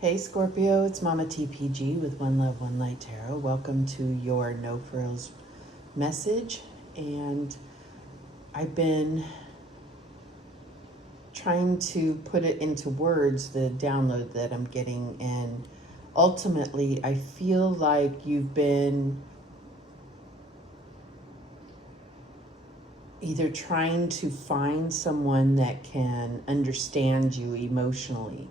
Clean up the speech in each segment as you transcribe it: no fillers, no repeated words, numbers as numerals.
Hey Scorpio, it's Mama TPG with One Love, One Light Tarot. Welcome to your No Frills message. And I've been trying to put it into words, the download that I'm getting. And ultimately, I feel like you've been either trying to find someone that can understand you emotionally.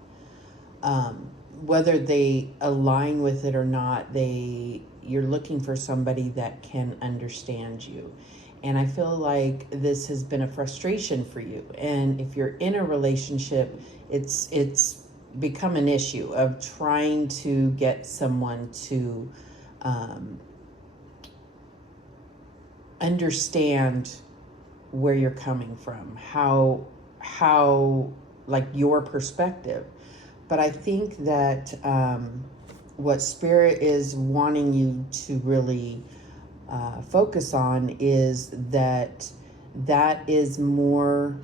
Whether they align with it or not, you're looking for somebody that can understand you. And I feel like this has been a frustration for you. And if you're in a relationship, it's become an issue of trying to get someone to understand where you're coming from, how like your perspective. But I think that what Spirit is wanting you to really focus on is that is more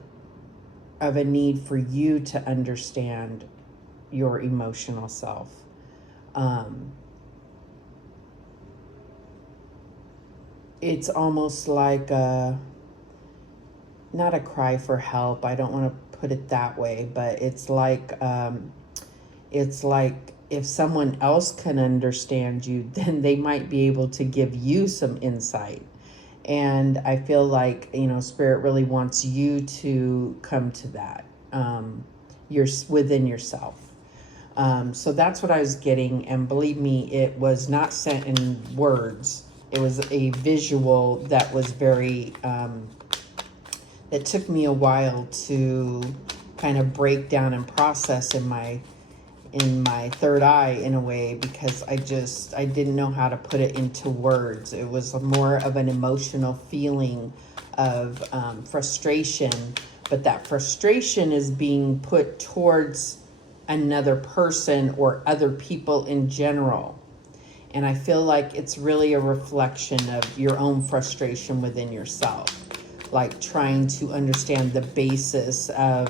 of a need for you to understand your emotional self. It's almost like not a cry for help. I don't want to put it that way, but it's like if someone else can understand you, then they might be able to give you some insight. And I feel like, Spirit really wants you to come to that. You're within yourself. So that's what I was getting. And believe me, it was not sent in words. It was a visual that was very, it took me a while to kind of break down and process in my third eye in a way, because I didn't know how to put it into words. It was more of an emotional feeling of frustration, but that frustration is being put towards another person or other people in general. And I feel like it's really a reflection of your own frustration within yourself, like trying to understand the basis of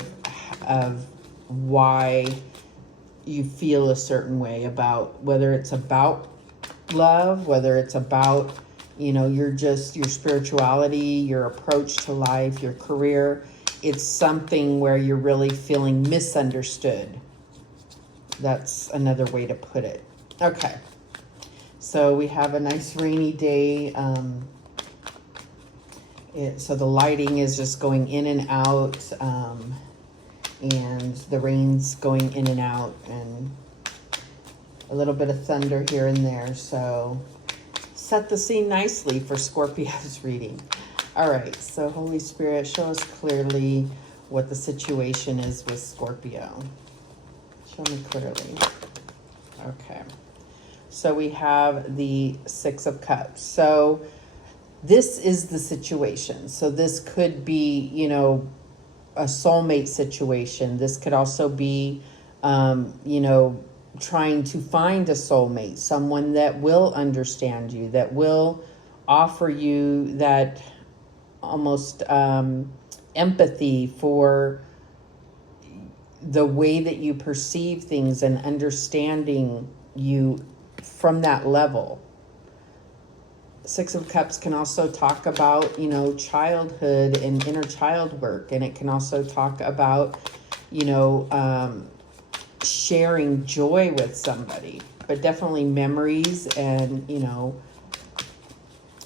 why you feel a certain way about, whether it's about love, whether it's about, your spirituality, your approach to life, your career. It's something where you're really feeling misunderstood. That's another way to put it. Okay. So we have a nice rainy day. So the lighting is just going in and out. And the rain's going in and out, and a little bit of thunder here and there. So set the scene nicely for Scorpio's reading. All right, so Holy Spirit, show us clearly what the situation is with Scorpio. Show me clearly. Okay. So we have the Six of Cups. So this is the situation. So this could be, a soulmate situation. This could also be, trying to find a soulmate, someone that will understand you, that will offer you that almost empathy for the way that you perceive things and understanding you from that level. Six of Cups can also talk about, childhood and inner child work. And it can also talk about, sharing joy with somebody. But definitely memories and,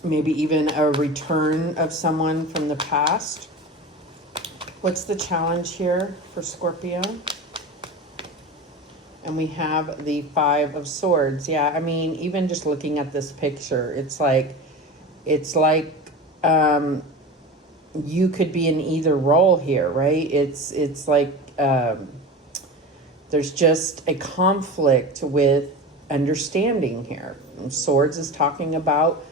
maybe even a return of someone from the past. What's the challenge here for Scorpio? And we have the Five of Swords. Yeah, I mean, even just looking at this picture, it's like you could be in either role here, right? It's like there's just a conflict with understanding here. Swords is talking about,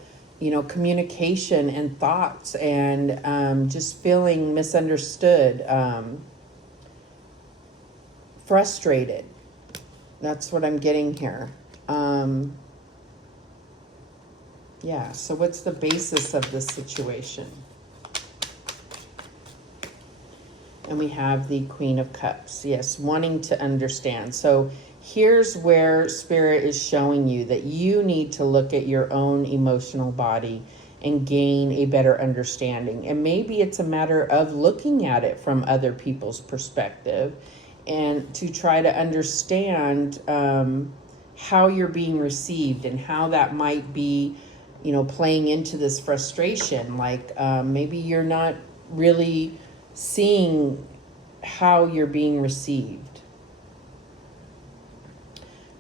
communication and thoughts and just feeling misunderstood, frustrated. That's what I'm getting here. Yeah, so what's the basis of this situation? And we have the Queen of Cups. Yes, wanting to understand. So here's where Spirit is showing you that you need to look at your own emotional body and gain a better understanding. And maybe it's a matter of looking at it from other people's perspective and to try to understand how you're being received and how that might be, you know, playing into this frustration. Like maybe you're not really seeing how you're being received.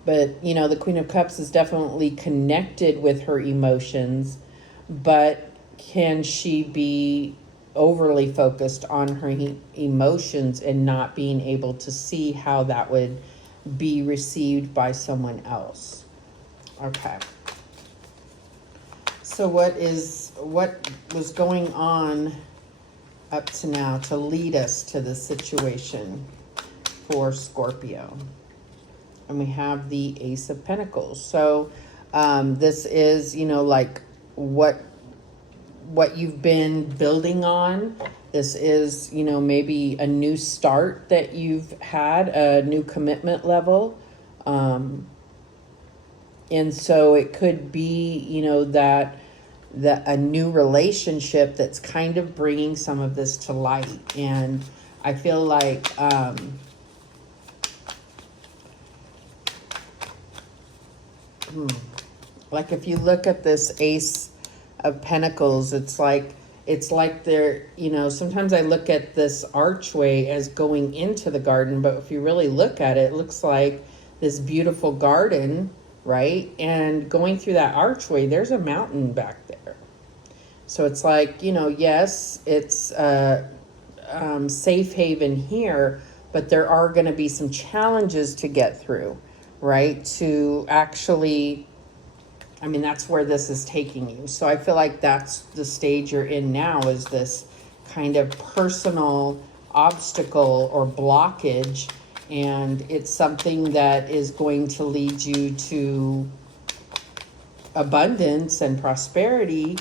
But, you know, the Queen of Cups is definitely connected with her emotions, but can she be overly focused on her emotions and not being able to see how that would be received by someone else? Okay. So what was going on up to now to lead us to this situation for Scorpio? And we have the Ace of Pentacles. So this is, you know, like what you've been building on. This is, you know, maybe a new start that you've had, a new commitment level. And so it could be, you know, that a new relationship that's kind of bringing some of this to light. And I feel like like if you look at this Ace of Pentacles, it's like they're, you know, sometimes I look at this archway as going into the garden, but if you really look at it, it looks like this beautiful garden, right? And going through that archway, there's a mountain back there. So it's like, you know, yes, it's safe haven here, but there are going to be some challenges to get through, right? To actually, I mean, that's where this is taking you. So I feel like that's the stage you're in now, is this kind of personal obstacle or blockage. And it's something that is going to lead you to abundance and prosperity.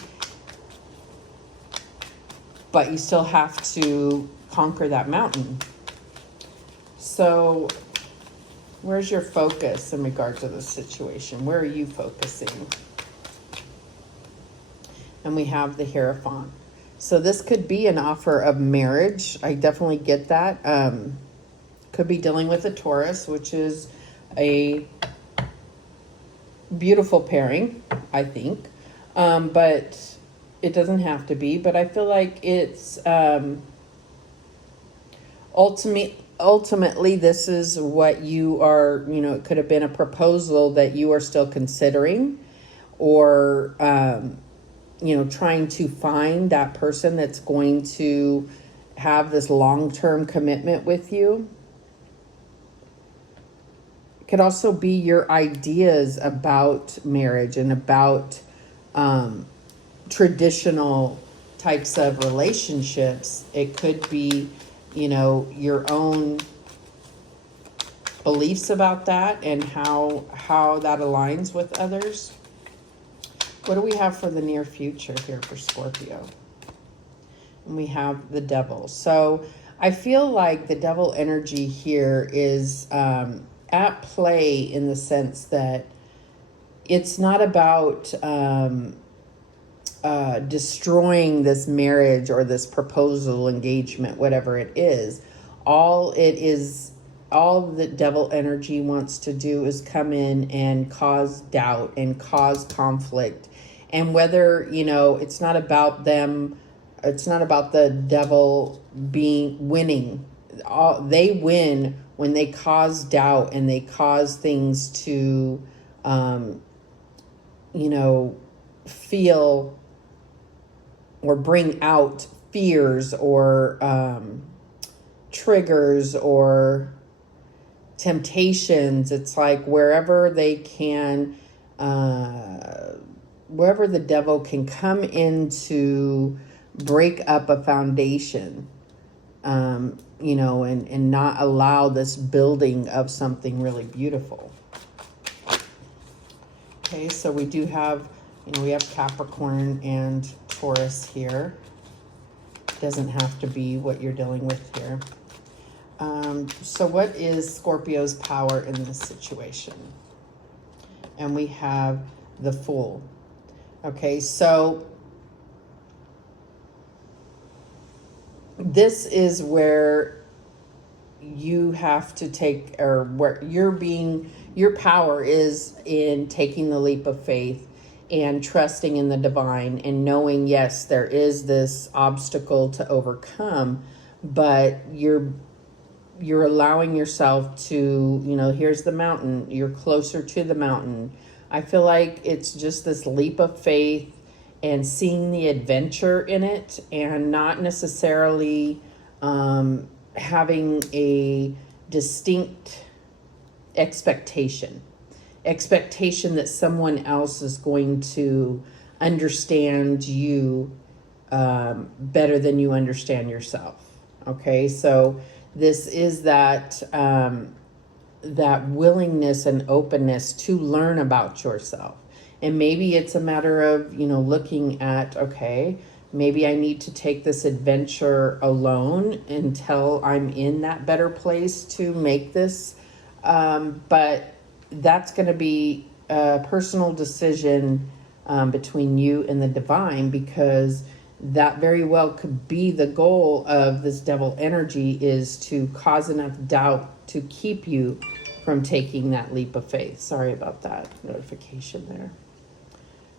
But you still have to conquer that mountain. So where's your focus in regard to this situation? Where are you focusing? And we have the Hierophant. So this could be an offer of marriage. I definitely get that. Could be dealing with a Taurus, which is a beautiful pairing, I think. But it doesn't have to be. But I feel like it's ultimately, this is what you are, you know, it could have been a proposal that you are still considering, or, you know, trying to find that person that's going to have this long-term commitment with you. It could also be your ideas about marriage and about traditional types of relationships. It could be, you know, your own beliefs about that and how that aligns with others. What do we have for the near future here for Scorpio? And we have the Devil. So I feel like the Devil energy here is at play in the sense that it's not about destroying this marriage or this proposal, engagement, whatever it is. All the Devil energy wants to do is come in and cause doubt and cause conflict. And whether, you know, it's not about them, it's not about the Devil winning. They win when they cause doubt and they cause things to, you know, feel or bring out fears or triggers or temptations. It's like wherever they can, wherever the Devil can come in to break up a foundation, you know, and not allow this building of something really beautiful. Okay, so we do have, you know, we have Capricorn and Taurus here. Doesn't have to be what you're dealing with here. So what is Scorpio's power in this situation? And we have the Fool. Okay, so this is where you have to take, or where your power is in taking the leap of faith and trusting in the divine and knowing, yes, there is this obstacle to overcome, but you're allowing yourself to, here's the mountain, you're closer to the mountain. I feel like it's just this leap of faith and seeing the adventure in it, and not necessarily having a distinct expectation that someone else is going to understand you better than you understand yourself. Okay, so this is that that willingness and openness to learn about yourself. And maybe it's a matter of, looking at, okay, maybe I need to take this adventure alone until I'm in that better place to make this. But that's going to be a personal decision between you and the divine, because that very well could be the goal of this devil energy, is to cause enough doubt to keep you from taking that leap of faith. Sorry about that notification there.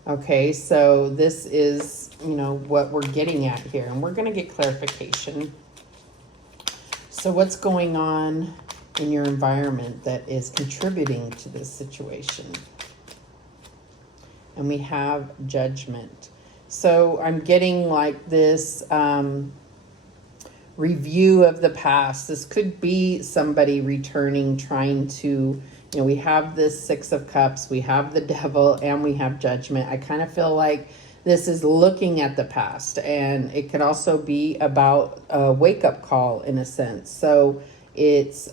Okay, so this is, what we're getting at here, and we're going to get clarification. So what's going on in your environment that is contributing to this situation? And we have Judgment. So I'm getting like this review of the past. This could be somebody returning, trying to, we have this Six of Cups, we have the Devil, and we have Judgment. I kind of feel like this is looking at the past, and it could also be about a wake-up call in a sense. So it's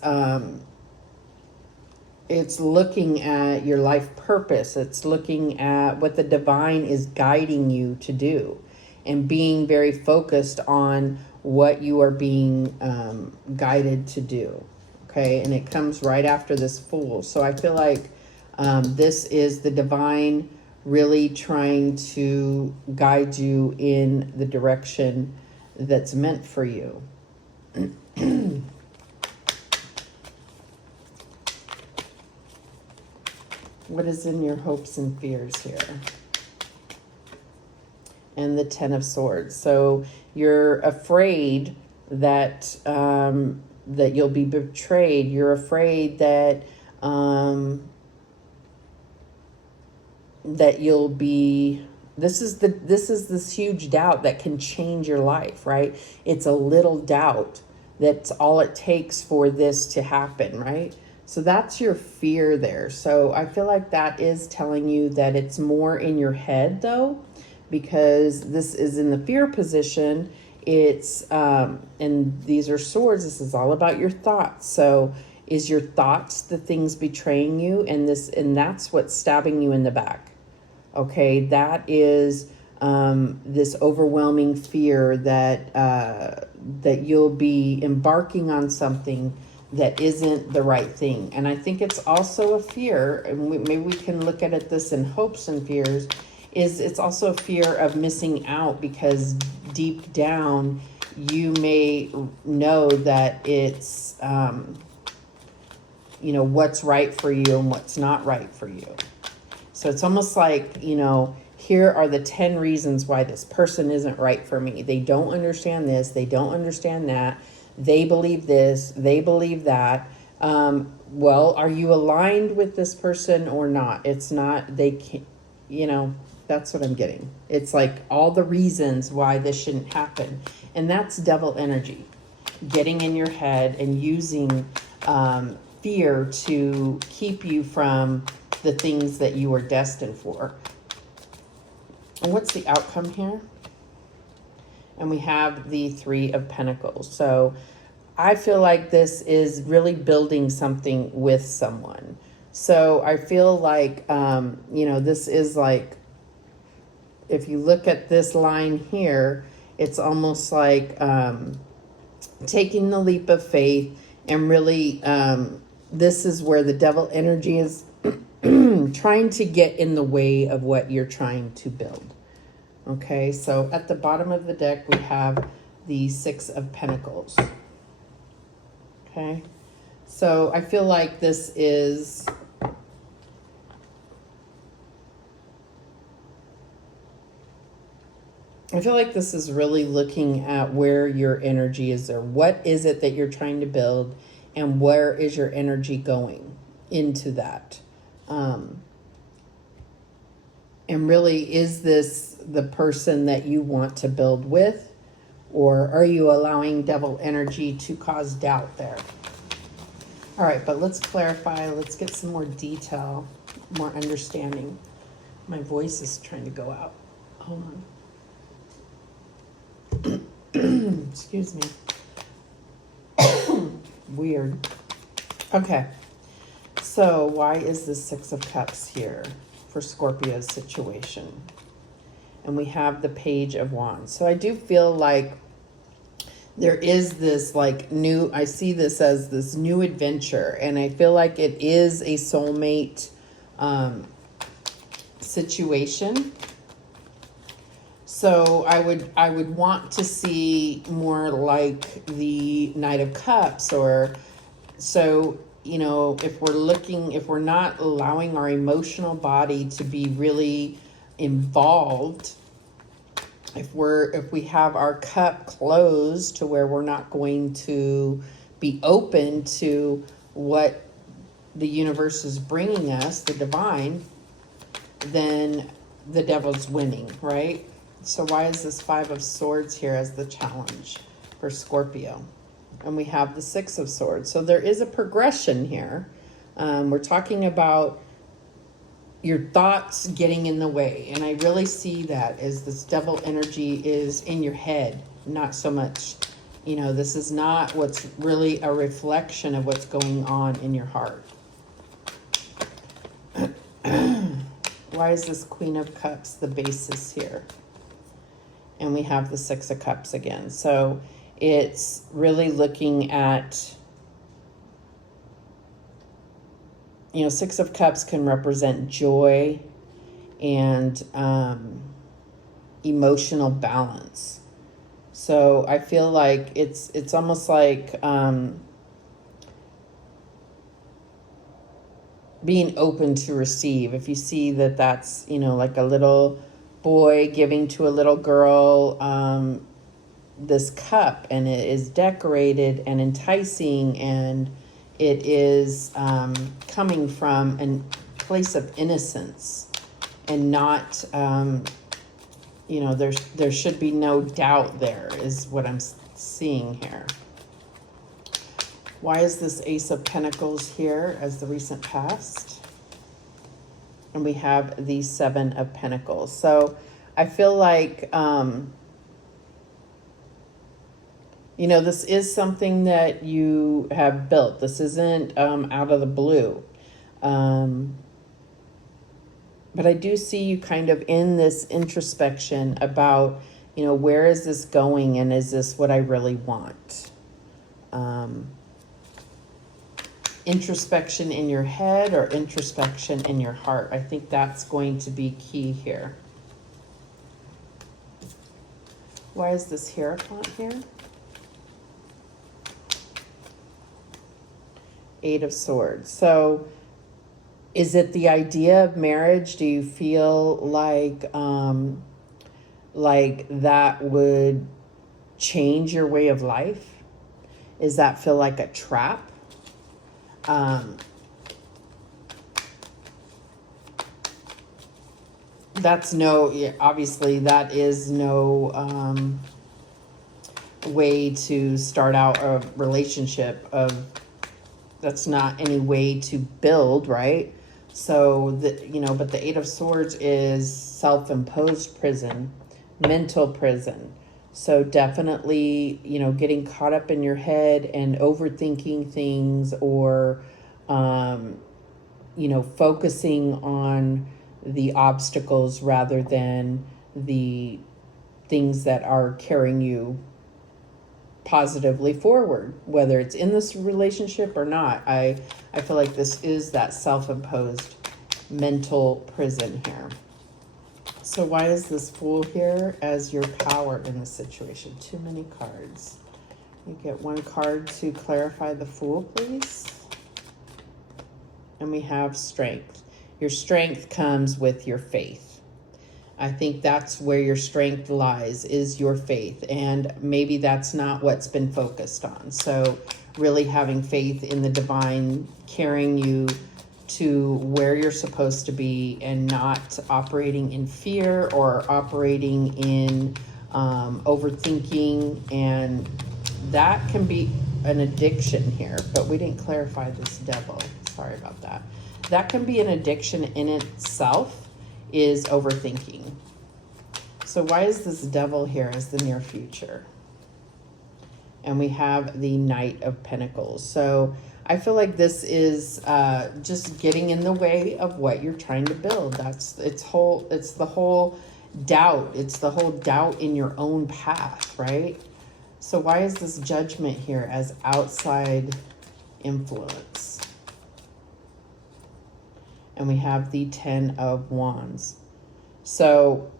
looking at your life purpose. It's looking at what the divine is guiding you to do, and being very focused on what you are being guided to do. Okay, and it comes right after this Fool. So I feel like this is the divine really trying to guide you in the direction that's meant for you. What is in your hopes and fears here? And the Ten of Swords. So you're afraid that that you'll be betrayed. You're afraid that that you'll be. This is this huge doubt that can change your life, right? It's a little doubt. That's all it takes for this to happen, right? So that's your fear there. So I feel like that is telling you that it's more in your head, though, because this is in the fear position. It's, and these are swords. This is all about your thoughts. So is your thoughts the things betraying you? And that's what's stabbing you in the back. Okay. That is, this overwhelming fear that, that you'll be embarking on something that isn't the right thing. And I think it's also a fear, and maybe we can look at it this in hopes and fears, is it's also a fear of missing out, because deep down you may know that it's, what's right for you and what's not right for you. So it's almost like, here are the 10 reasons why this person isn't right for me. They don't understand this. They don't understand that. They believe this. They believe that. Well, are you aligned with this person or not? It's not, they can't, that's what I'm getting. It's like all the reasons why this shouldn't happen. And that's devil energy, getting in your head and using fear to keep you from the things that you are destined for. And what's the outcome here? And we have the Three of Pentacles. So I feel like this is really building something with someone. So I feel like, this is like, if you look at this line here, it's almost like taking the leap of faith And really, this is where the devil energy is trying to get in the way of what you're trying to build. Okay, so at the bottom of the deck, we have the Six of Pentacles. Okay, so I feel like this is... I feel like this is really looking at where your energy is there. What is it that you're trying to build, and where is your energy going into that? And really, is this the person that you want to build with, or are you allowing devil energy to cause doubt there? All right, but let's clarify. Let's get some more detail, more understanding. My voice is trying to go out. Hold on. Excuse me. Weird. Okay. So why is the Six of Cups here for Scorpio's situation? And we have the Page of Wands. So I do feel like there is this like new, I see this as this new adventure. And I feel like it is a soulmate situation. So I would want to see more like the Knight of Cups, or so, you know, if we're not allowing our emotional body to be really involved, if we have our cup closed to where we're not going to be open to what the universe is bringing us, the divine, then the devil's winning, right? So why is this Five of Swords here as the challenge for Scorpio? And we have the Six of Swords. So there is a progression here. We're talking about your thoughts getting in the way. And I really see that as this devil energy is in your head, not so much, you know, this is not what's really a reflection of what's going on in your heart. Why is this Queen of Cups the basis here? And we have the Six of Cups again. So it's really looking at, you know, Six of Cups can represent joy and emotional balance. So I feel like it's almost like being open to receive. If you see that that's, you know, like a little boy giving to a little girl this cup, and it is decorated and enticing, and it is coming from a place of innocence and not, you know, there should be no doubt there is what I'm seeing here. Why is this Ace of Pentacles here as the recent past? And we have the Seven of Pentacles. So I feel like, you know, this is something that you have built. This isn't out of the blue. But I do see you kind of in this introspection about, you know, where is this going, and is this what I really want? Introspection in your head or introspection in your heart. I think that's going to be key here. Why is this Hierophant here? Eight of Swords. So is it the idea of marriage? Do you feel like that would change your way of life? Does that feel like a trap? That's no, obviously that is no way to start out a relationship of, that's not any way to build, right? So the, you know, but the Eight of Swords is self-imposed prison, mental prison. So definitely, you know, getting caught up in your head and overthinking things, or, you know, focusing on the obstacles rather than the things that are carrying you positively forward, whether it's in this relationship or not. I feel like this is that self-imposed mental prison here. So why is this Fool here as your power in the situation? Too many cards. You get one card to clarify the Fool, please. And we have Strength. Your strength comes with your faith. I think that's where your strength lies, is your faith. And maybe that's not what's been focused on. So really having faith in the divine, carrying you to where you're supposed to be, and not operating in fear or operating in overthinking. And that can be an addiction here, but we didn't clarify this Devil. Sorry about that. That can be an addiction in itself, is overthinking. So why is this Devil here as the near future? And we have the Knight of Pentacles. So I feel like this is just getting in the way of what you're trying to build. It's the whole doubt. It's the whole doubt in your own path, right? So why is this Judgment here as outside influence? And we have the Ten of Wands. So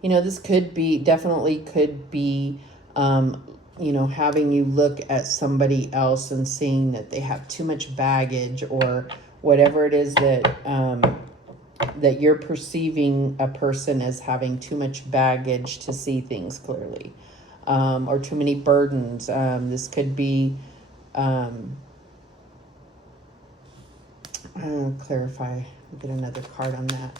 this definitely could be, having you look at somebody else and seeing that they have too much baggage, or whatever it is that that you're perceiving a person as having too much baggage to see things clearly, or too many burdens. This could be, clarify, get another card on that.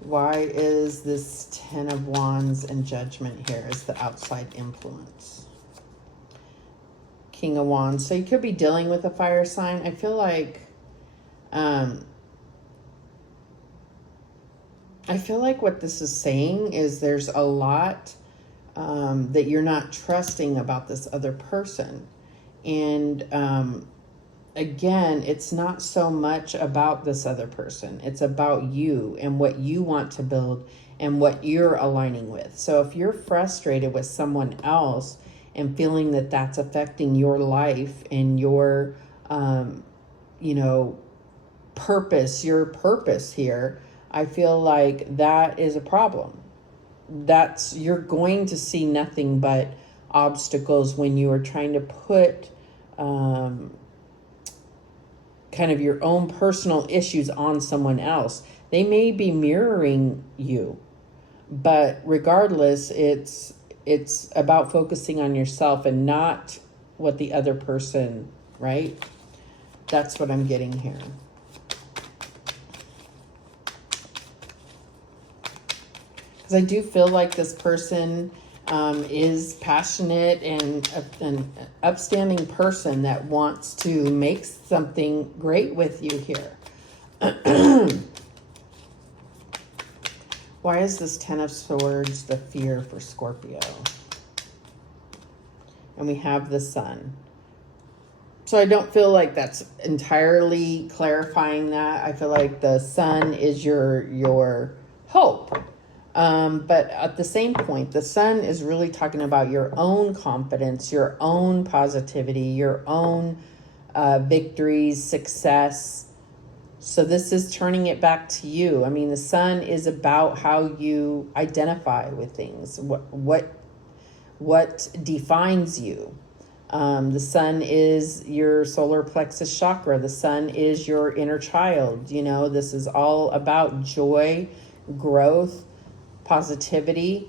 Why is this Ten of Wands and Judgment here as the outside influence? King of Wands. So you could be dealing with a fire sign. I feel like, what this is saying is there's a lot that you're not trusting about this other person. And again, it's not so much about this other person. It's about you and what you want to build and what you're aligning with. So if you're frustrated with someone else and feeling that that's affecting your life and your, purpose, your purpose here, I feel like that is a problem. You're going to see nothing but obstacles when you are trying to put kind of your own personal issues on someone else. They may be mirroring you, but regardless, it's about focusing on yourself and not what the other person, right? That's what I'm getting here. Because I do feel like this person is passionate and an upstanding person that wants to make something great with you here. Why is this Ten of Swords the fear for Scorpio? And we have the Sun. So I don't feel like that's entirely clarifying that. I feel like the Sun is your hope. But at the same point, the Sun is really talking about your own confidence, your own positivity, your own victories, success. So this is turning it back to you. I mean, the Sun is about how you identify with things, what defines you. The Sun is your solar plexus chakra. The Sun is your inner child. This is all about joy, growth, positivity,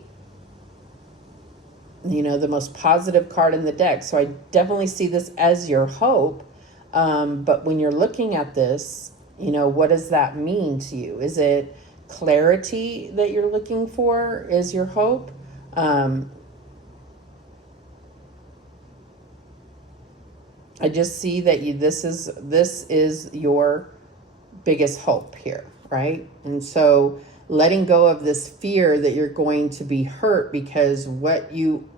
the most positive card in the deck. So I definitely see this as your hope. But when you're looking at this, what does that mean to you? Is it clarity that you're looking for is your hope? I just see that this is your biggest hope here, right? And so letting go of this fear that you're going to be hurt because what you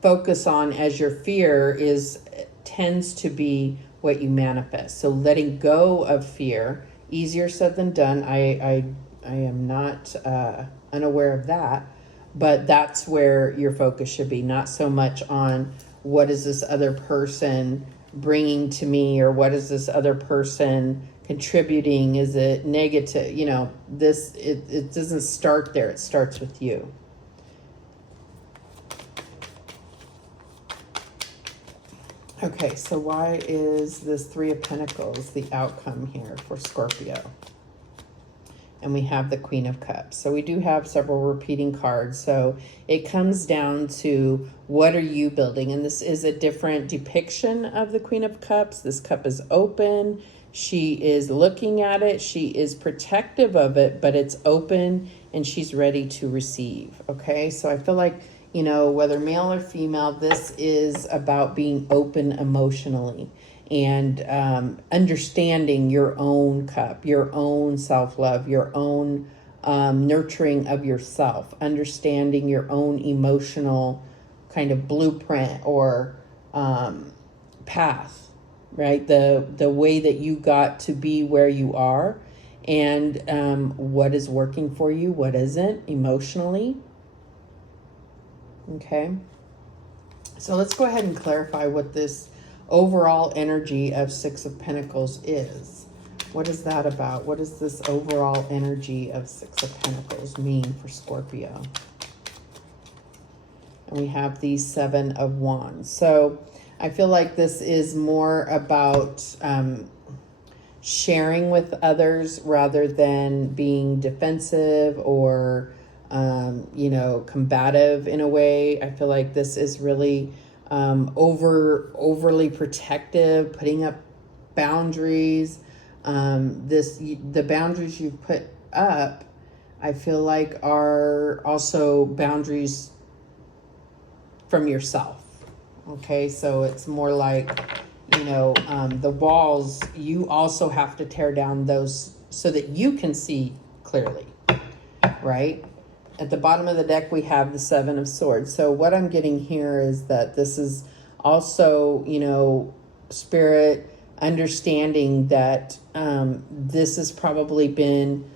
focus on as your fear tends to be what you manifest. So letting go of fear, easier said than done. I am not unaware of that, but that's where your focus should be, not so much on what is this other person bringing to me, or what is this other person contributing? Is it negative? It doesn't start there. It starts with you. Okay, so why is this Three of Pentacles the outcome here for Scorpio? And we have the Queen of Cups. So we do have several repeating cards. So it comes down to, what are you building? And this is a different depiction of the Queen of Cups. This cup is open. She is looking at it. She is protective of it, but it's open and she's ready to receive. Okay, so I feel like, whether male or female, this is about being open emotionally and understanding your own cup, your own self-love, your own nurturing of yourself, understanding your own emotional kind of blueprint or path, right? The way that you got to be where you are, and what is working for you, what isn't emotionally. Okay, so let's go ahead and clarify what this overall energy of Six of Pentacles is. What is that about? What does this overall energy of Six of Pentacles mean for Scorpio? And we have the Seven of Wands. So I feel like this is more about sharing with others rather than being defensive or combative in a way. I feel like this is really overly protective, putting up boundaries. The boundaries you've put up, I feel like, are also boundaries from yourself. Okay, so it's more like, the walls, you also have to tear down those so that you can see clearly, right? At the bottom of the deck, we have the Seven of Swords. So what I'm getting here is that this is also, Spirit understanding that this has probably been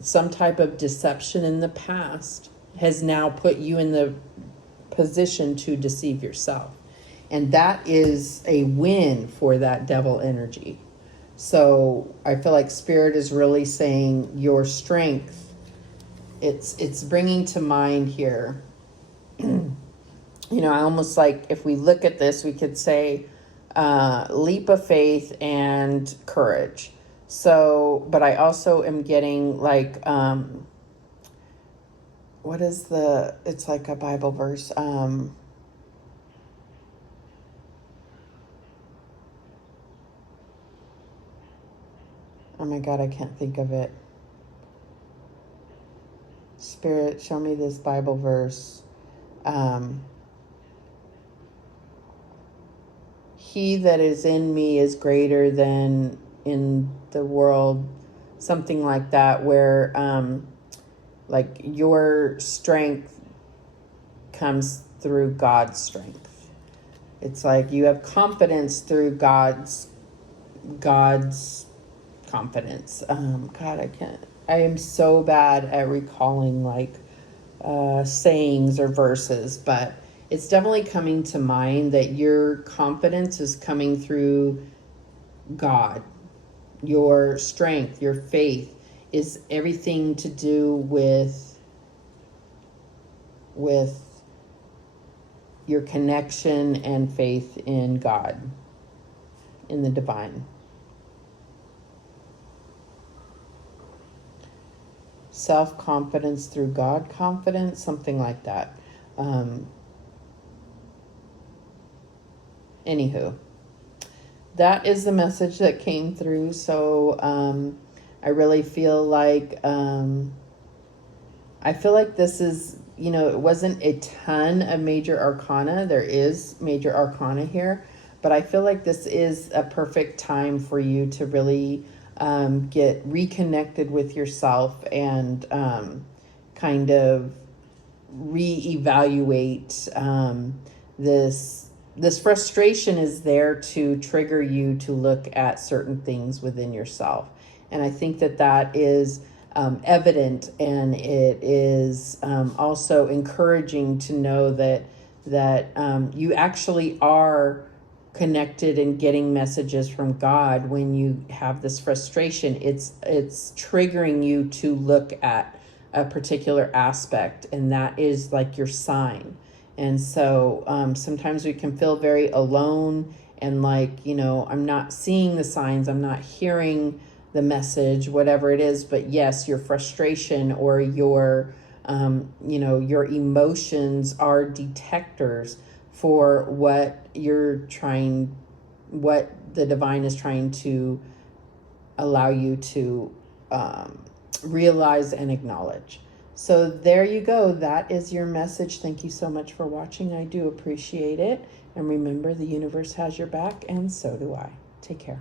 some type of deception in the past, has now put you in the position to deceive yourself. And that is a win for that devil energy. So I feel like Spirit is really saying your strength, it's bringing to mind here, I almost like, if we look at this, we could say leap of faith and courage. So, but I also am getting like, it's like a Bible verse. Oh my God, I can't think of it. Spirit, show me this Bible verse. He that is in me is greater than in the world. Something like that, where like your strength comes through God's strength. It's like you have confidence through God's confidence. God, I am so bad at recalling like sayings or verses, but it's definitely coming to mind that your confidence is coming through God. Your strength, your faith is everything to do with your connection and faith in God, in the divine. Self-confidence through God confidence, something like that. Anywho, that is the message that came through. So I really feel like this is, it wasn't a ton of major arcana. There is major arcana here, but I feel like this is a perfect time for you to really get reconnected with yourself and kind of reevaluate this frustration is there to trigger you to look at certain things within yourself. And I think that that is evident, and it is also encouraging to know that you actually are connected and getting messages from God. When you have this frustration, it's triggering you to look at a particular aspect, and that is like your sign. And so sometimes we can feel very alone and like, I'm not seeing the signs, I'm not hearing the message, whatever it is. But yes, your frustration or your your emotions are detectors for what the divine is trying to allow you to realize and acknowledge. So there you go. That is your message. Thank you so much for watching. I do appreciate it. And remember, the universe has your back, and so do I. Take care.